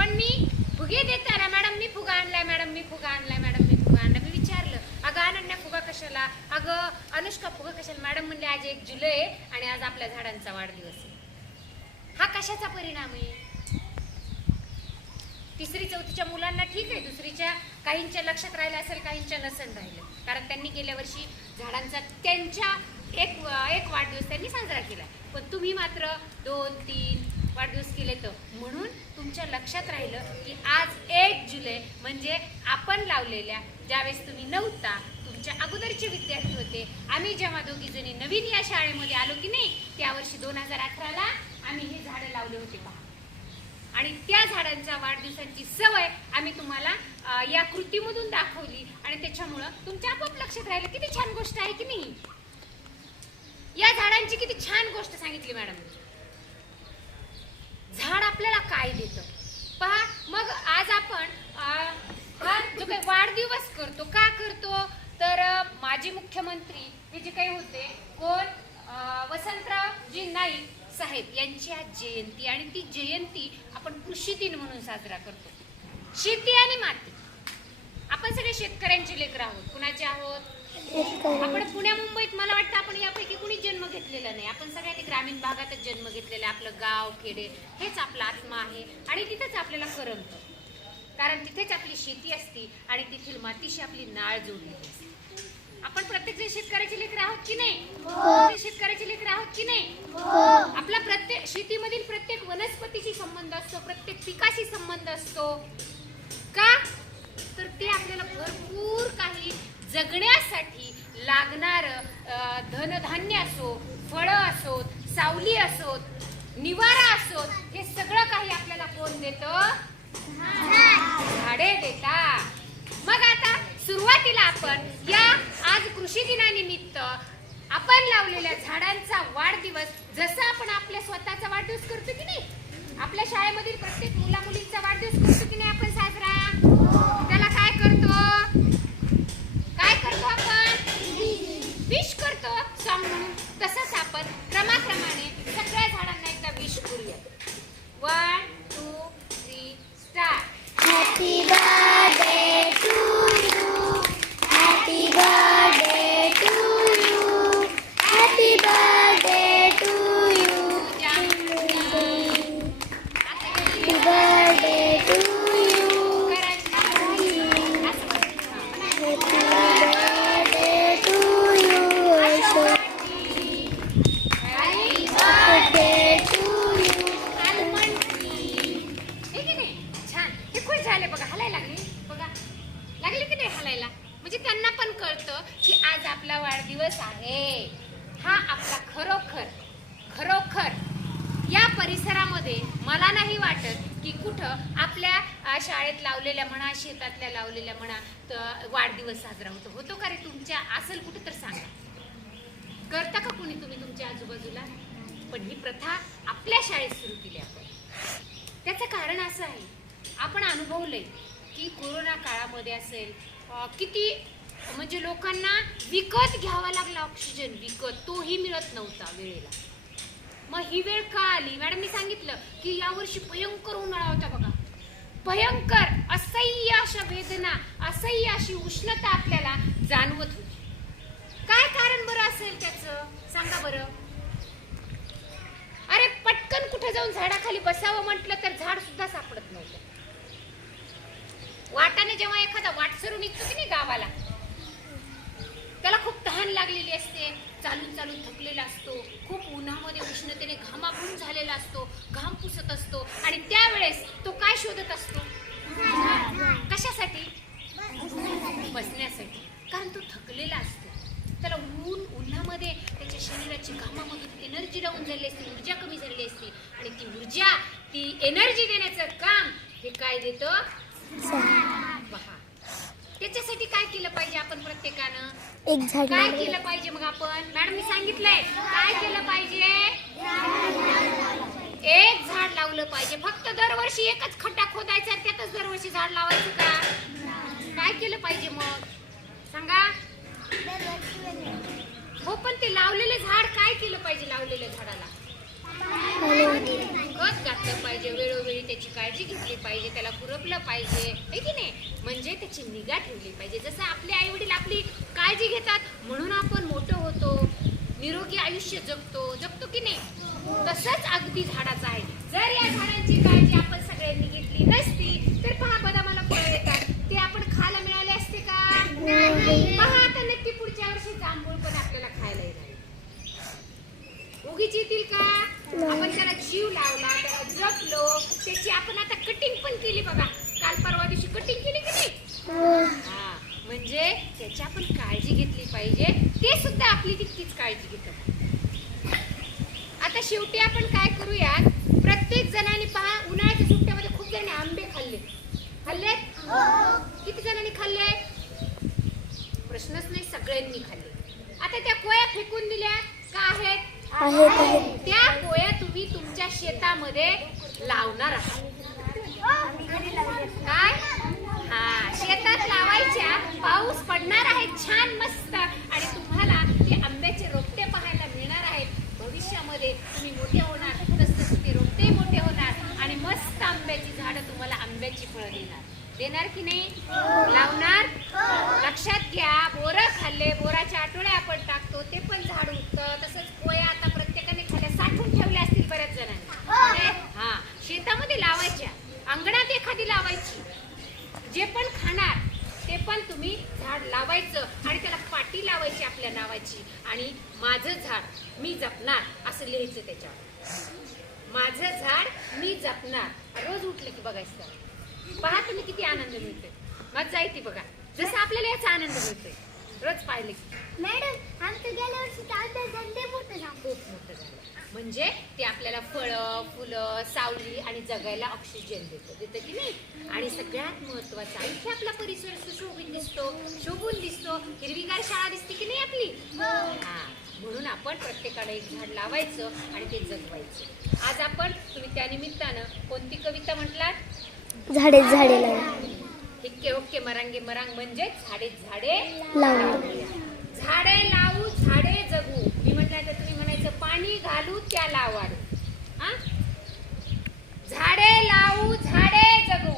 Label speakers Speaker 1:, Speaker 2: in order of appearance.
Speaker 1: पण मी फुगे देताना मॅडम मी फुगा आणलाय मॅडम मी फुगा आणलाय मॅडम मी फुगा आणलाय. मी विचारलं अगं अनन्या फुगा कशाला? अगं अनुष्का फुगा कशाला? मॅडम म्हणले आज एक जुलै आहे आणि आज आपल्या झाडांचा वाढदिवस आहे. हा कशाचा परिणाम आहे? तिसरी चौथीच्या मुलांना ठीक आहे दुसरीच्या काहींच्या लक्षात राहिलं असेल काहींच्या नसेल राहिलं. कारण त्यांनी गेल्या वर्षी झाडांचा त्यांच्या एक एक वाढदिवस त्यांनी साजरा केला. पण तुम्ही मात्र दोन तीन वाढदिवस केले तर. म्हणून तुमच्या लक्षात राहिलं की आज एक जुलै म्हणजे आपण लावलेल्या ज्यावेळेस तुम्ही नव्हता तुमच्या अगोदरचे विद्यार्थी होते. आम्ही जेव्हा दोघीजणी नवीन या शाळेमध्ये आलो की नाही त्या वर्षी दोन हजार अठराला आम्ही हे झाडं लावले होते पहा. आणि त्या झाडांच्या वाढदिवसांची सवय आम्ही तुम्हाला या कृतीमधून दाखवली. आणि त्याच्यामुळं तुमच्या आपोआप लक्षात राहिलं किती छान गोष्ट आहे की नाही. या झाडांची किती छान गोष्ट सांगितली मॅडम. झाड आपल्याला काय देतं? पहा मग आज आपण हा जो काही वाढदिवस करतो का करतो? तर माजी मुख्यमंत्री हे जे काही होते कोण? वसंतरावजी नाईक साहेब यांची आज जयंती आणि ती जयंती आपण कृषी दिन म्हणून साजरा करतो. शेती आणि माती. आपण सगळे शेतकऱ्यांचे लेकर आहोत. कुणाचे आहोत? आपण पुण्या मुंबईत मला वाटतं आपण जन्म घेतलेलं नाही. आपण सगळ्यांनी ग्रामीण भागातच जन्म घेतलेला आपलं गाव खेडे हेच आपला आत्मा आहे. आणि तिथंच आपल्याला करमतं. कारण तिथेच आपली शेती असती आणि तेथील मातीशी आपली नाळ जोडलेली असते. आपण प्रत्येक जण शेतकऱ्याचे लेकर आहोत की नाही? प्रत्येक शेतकऱ्याचे लेकर आहोत की नाही? आपला प्रत्येक शेतीमधील प्रत्येक वनस्पतीशी संबंध असतो प्रत्येक पिकाशी संबंध असतो. का? तर ते आपल्याला भरपूर काही जगण्यासाठी लागणार धनधान्य असो फळं असोत सावली असोत निवारा असोत हे सगळं काही आपल्याला कोण देतं? झाडे देतात. मग आता सुरुवातीला आपण या आज कृषी दिनानिमित्त आपण लावलेल्या झाडांचा वाढदिवस जसं आपण आपल्या स्वतःचा वाढदिवस करतो की नाही? आपल्या शाळेमधील प्रत्येक मुला मुलींचा वाढदिवस करतो की नाही आपण? हा आपला खरोखर खरोखर. या परिसरामध्ये मला नाही वाटत की कुठं आपल्या शाळेत लावलेल्या म्हणा शेतातल्या लावलेल्या म्हणा त- वाढदिवस साजरा होतो. होतो का रे तुमच्या? असेल कुठं तर सांगा. करता का कोणी तुम्ही तुमच्या आजूबाजूला? पण ही प्रथा आपल्या शाळेत सुरू केली आपण. त्याचं कारण असं आहे. आपण अनुभवलंय की कोरोना काळामध्ये असेल किती म्हणजे लोकांना विकत घ्यावा लागला ऑक्सिजन विकत. तोही मिळत नव्हता वेळेला. मग ही वेळ का आली? मॅडमनी सांगितलं की यावर्षी भयंकर उन्हाळा होता बघा. भयंकर असह्य अशा वेदना असह्य अशी उष्णता आपल्याला जाणवत होती. काय कारण बरं असेल त्याचं? सांगा बरं. अरे पटकन कुठे जाऊन झाडाखाली बसावं म्हटलं तर झाड सुद्धा सापडत नव्हतं. वाटाने जेव्हा एखादा वाटसरू निघतो की नाही गावाला त्याला खूप तहान लागलेली असते. चालून चालून थकलेला असतो. खूप उन्हामध्ये उष्णतेने घामाभून झालेला असतो. घाम पुसत असतो. आणि त्यावेळेस तो काय शोधत असतो? कशासाठी? बसण्यासाठी. कारण तो थकलेला असतो. त्याला ऊन उन्हामध्ये त्याच्या शरीराची घामामधून एनर्जी डाऊन झाली असते ऊर्जा कमी झालेली असते. आणि ती ऊर्जा ती एनर्जी देण्याचं काम हे काय देतं? त्याच्यासाठी काय केलं पाहिजे आपण प्रत्येकानं?
Speaker 2: एक झाड
Speaker 1: काय. केलं पाहिजे मग आपण? मॅडम मी सांगितलंय. काय केलं पाहिजे? एक झाड लावलं पाहिजे. फक्त दरवर्षी एकच खड्डा खोदायचा त्यातच दरवर्षी झाड लावायचं का? काय केलं पाहिजे मग? सांगा. हो पण ते लावलेले झाड काय केलं पाहिजे लावलेल्या झाडाला? खत घातलं पाहिजे त्याची काळजी घेतली पाहिजे त्याला कुरपलं पाहिजे आहे की नाही? म्हणजे त्याची निगा ठेवली पाहिजे. जसं आपले आई वडील आपली काळजी घेतात म्हणून आपण मोठं होतो निरोगी आयुष्य जगतो जगतो की नाही? तसंच अगदी झाडाचं आहे. जर या झाडांची काळजी आपण सगळ्यांनी घेतली नसती तर पहा बदामाला फळ येतात ते आपण खायला मिळाले असते का
Speaker 2: नाही.
Speaker 1: पहा आता नक्की पुढच्या वर्षी जांभूळ पण आपल्याला खायला येणार उगीच येतील का आपण त्याला जीव लावला त्याला जपलो त्याची आपण आता केली बघा. काल परवा दिवशी कटिंग केली की नाही?
Speaker 2: हो.
Speaker 1: हा, म्हणजे त्याची आपण काळजी घेतली पाहिजे. ते सुद्धा आपली तितकीच काळजी घेतात आता शेवटी आपण काय करूया प्रत्येक जणांनी पहा उन्हाळ्याच्या सुट्ट्यामध्ये खूप जणांनी आंबे खाल्ले. खाल्ले किती जणांनी खाल्ले? प्रश्नच नाही सगळ्यांनी खाल्ले. आता त्या कोया फेकून दिल्या. का आहेत
Speaker 2: आहेत.
Speaker 1: त्या कोया तुम्ही तुमच्या शेतामध्ये लावणार आहात. काय? हा शेतात लावायच्या पाऊस पडणार आहे छान मस्त. आणि तुम्हाला ते आंब्याचे रोपटे पाहायला मिळणार आहेत. भविष्यामध्ये तुम्ही मोठे होणार तसं ते रोपटे मोठे होणार आणि मस्त आंब्याची झाडं तुम्हाला आंब्याची फळं देणार. देणार की नाही? लावणार? लक्षात घ्या बोरं खाल्ले बोराचे आठवडे आपण टाकतो ते पण झाड उगतं. तसंच कोया आता प्रत्येकाने खाल्ल्या साठवून ठेवल्या असतील बऱ्याच जणांनी. हा शेतामध्ये लावायच्या. अंगणात एखादी लावायची. जे पण खाणार ते पण तुम्ही झाड लावायचं आणि त्याला पाटी लावायची आपल्या नावाची. आणि माझं झाड मी जपणार असं लिहायचं त्याच्यावर. माझं झाड मी जपणार. रोज उठलं की बघायचं. पहा तुम्ही किती आनंद मिळतोय. मजा येते बघा. जसं आपल्याला याचा आनंद मिळतोय. रोज पाहिलं की.
Speaker 2: मॅडम आमचं गेल्या वर्षी
Speaker 1: खूप मोठं झालं. म्हणजे ते आपल्याला फळं फुलं सावली आणि जगायला ऑक्सिजन देतं. देतं की नाही? आणि सगळ्यात महत्वाचं आणखी आपला परिसर सुशोभित दिसतो शोभून दिसतो. हिरवीगार शाळा दिसते की नाही आपली? हा. म्हणून आपण प्रत्येकाला एक झाड लावायचं आणि ते जगवायचं. आज आपण तुम्ही त्या निमित्तानं कोणती कविता म्हटलात?
Speaker 2: झाडे झाडे
Speaker 1: हिक्के ओके मरांगे मरांग म्हणजे झाडे झाडे झाडे लावू. झाडे घालू त्याला वाढू झाडे लावू झाडे जगू.